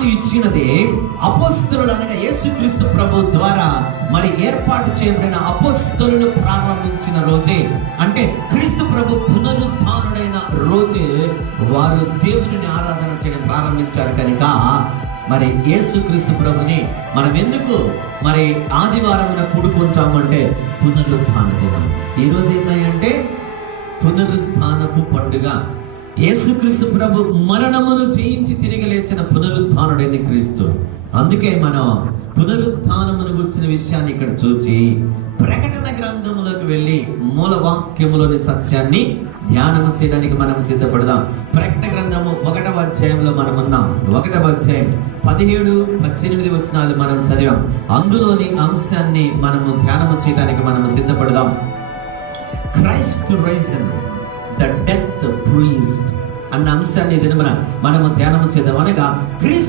పునాది ఇచ్చినది అపోస్తలులు అనగా యేసుక్రీస్తు ప్రభు ద్వారా మరి ఏర్పాటు చేయబడిన అపోస్తలులు ప్రారంభించిన రోజే, అంటే క్రీస్తు ప్రభు పునరుత్థానుడైన రోజే వారు దేవుని ఆరాధన చేయడం ప్రారంభించారు. కనుక మరి యేసుక్రీస్తు ప్రభుని మనం ఎందుకు మరి ఆదివారం కూడుకుంటామంటే పునరుత్థాన దినం. ఈరోజు ఏంటంటే పునరుత్థానపు పండుగ. యేసుక్రీస్తు ప్రభు మరణమును జయించి తిరిగి లేచిన పునరుత్థానుడైన క్రీస్తు. అందుకే మనం పునరుత్థానమును గురించిన విషయాన్ని ఇక్కడ చూచి ప్రకటన గ్రంథములోకి వెళ్ళి మూల వాక్యములోని సత్యాన్ని ధ్యానము చేయడానికి మనం సిద్ధపడదాం. ప్రకటన గ్రంథము 1వ అధ్యాయంలో మనం ఉన్నాం. 1వ అధ్యాయం 17-18 వచనాలు మనం చదివాం. అందులోని అంశాన్ని మనము ధ్యానము చేయడానికి మనము సిద్ధపడదాం. Christ risen the death priest అన్న అంశాన్ని మనము ధ్యానము చేద్దాం. అనగా క్రీస్తు